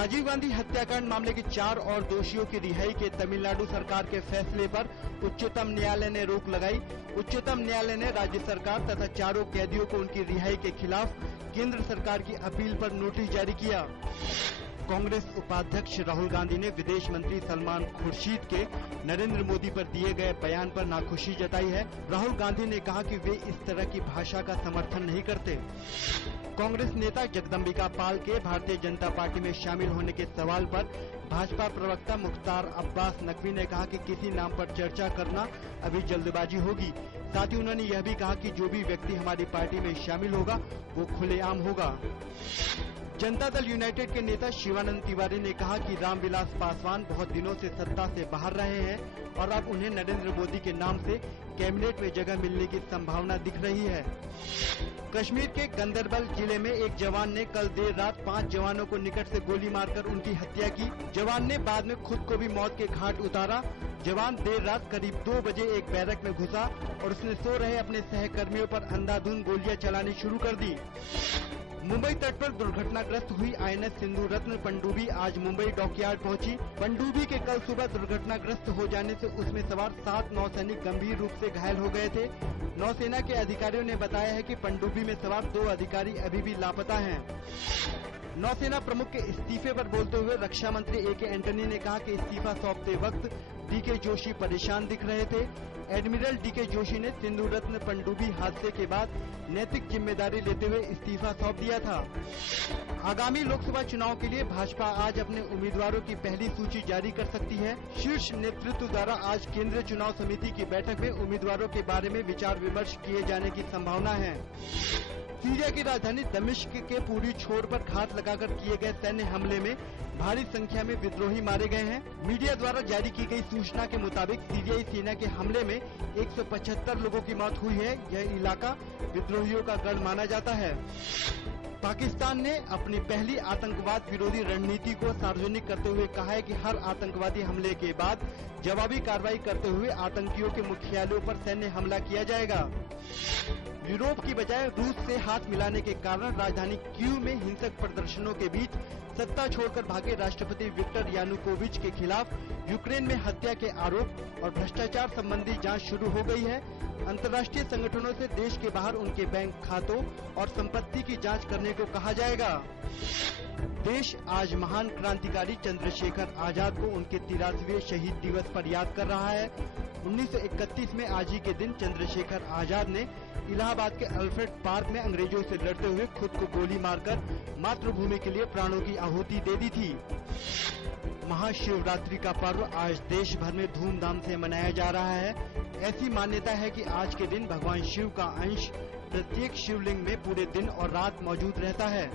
राजीव गांधी हत्याकांड मामले के 4 और दोषियों की रिहाई के तमिलनाडु सरकार के फैसले पर उच्चतम न्यायालय ने रोक लगाई। उच्चतम न्यायालय ने राज्य सरकार तथा चारों कैदियों को उनकी रिहाई के खिलाफ केंद्र सरकार की अपील पर नोटिस जारी किया। कांग्रेस उपाध्यक्ष राहुल गांधी ने विदेश मंत्री सलमान खुर्शीद के नरेंद्र मोदी पर दिए गए बयान पर नाखुशी जताई है। राहुल गांधी ने कहा कि वे इस तरह की भाषा का समर्थन नहीं करते। कांग्रेस नेता जगदम्बिका पाल के भारतीय जनता पार्टी में शामिल होने के सवाल पर भाजपा प्रवक्ता मुख्तार अब्बास नकवी ने कहा कि किसी नाम पर चर्चा करना अभी जल्दबाजी होगी। साथ ही उन्होंने यह भी कहा कि जो भी व्यक्ति हमारी पार्टी में शामिल होगा वो खुलेआम होगा। जनता दल यूनाइटेड के नेता शिवानंद तिवारी ने कहा कि रामविलास पासवान बहुत दिनों से सत्ता से बाहर रहे हैं और अब उन्हें नरेंद्र मोदी के नाम से कैबिनेट में जगह मिलने की संभावना दिख रही है। कश्मीर के गंदरबल जिले में एक जवान ने कल देर रात 5 जवानों को निकट से गोली मारकर उनकी हत्या की। जवान ने बाद में खुद को भी मौत के घाट उतारा। जवान देर रात करीब 2 बजे एक बैरक में घुसा और उसने सो रहे अपने सहकर्मियों पर अंधाधुंध गोलियां चलानी शुरू कर दी। मुंबई तट पर दुर्घटनाग्रस्त हुई INS सिंधु रत्न पनडुब्बी आज मुंबई डॉकयार्ड पहुंची। पनडुब्बी के कल सुबह दुर्घटनाग्रस्त हो जाने से उसमें सवार 7 नौसैनिक गंभीर रूप से घायल हो गए थे। नौसेना के अधिकारियों ने बताया है कि पनडुब्बी में सवार 2 अधिकारी अभी भी लापता हैं। नौसेना प्रमुख के इस्तीफे पर बोलते हुए रक्षा मंत्री AK एंटनी ने कहा कि इस्तीफा सौंपते वक्त DK जोशी परेशान दिख रहे थे। एडमिरल DK जोशी ने सिंधु रत्न पनडुब्बी हादसे के बाद नैतिक जिम्मेदारी लेते हुए इस्तीफा सौंप दिया था। आगामी लोकसभा चुनाव के लिए भाजपा आज अपने उम्मीदवारों की पहली सूची जारी कर सकती है। शीर्ष नेतृत्व द्वारा आज केंद्रीय चुनाव समिति की बैठक में उम्मीदवारों के बारे में विचार विमर्श किए जाने की संभावना है। सीरिया की राजधानी दमिश्क के पूर्वी छोर पर घात लगाकर किए गए सैन्य हमले में भारी संख्या में विद्रोही मारे गए हैं। मीडिया द्वारा जारी की गई सूचना के मुताबिक सीरियाई सेना के हमले में 175 लोगों की मौत हुई है। यह इलाका विद्रोहियों का गढ़ माना जाता है। पाकिस्तान ने अपनी पहली आतंकवाद विरोधी रणनीति को सार्वजनिक करते हुए कहा है कि हर आतंकवादी हमले के बाद जवाबी कार्रवाई करते हुए आतंकियों के मुख्यालयों पर सैन्य हमला किया जाएगा। यूरोप की बजाय रूस से हाथ मिलाने के कारण राजधानी कीव में हिंसक प्रदर्शनों के बीच सत्ता छोड़कर भागे राष्ट्रपति विक्टर यानुकोविच के खिलाफ यूक्रेन में हत्या के आरोप और भ्रष्टाचार संबंधी जांच शुरू हो गई है। अंतर्राष्ट्रीय संगठनों से देश के बाहर उनके बैंक खातों और संपत्ति की जांच करने को कहा जाएगा। देश आज महान क्रांतिकारी चंद्रशेखर आजाद को उनके 83वें शहीद दिवस पर याद कर रहा है। 1931 में आज ही के दिन चंद्रशेखर आजाद ने इलाहाबाद के अल्फ्रेड पार्क में अंग्रेजों से लड़ते हुए खुद को गोली मारकर मातृभूमि के लिए प्राणों की आहुति दे दी थी। महाशिवरात्रि का पर्व आज देश भर में धूमधाम से मनाया जा रहा है। ऐसी मान्यता है कि आज के दिन भगवान शिव का अंश प्रत्येक शिवलिंग में पूरे दिन और रात मौजूद रहता है।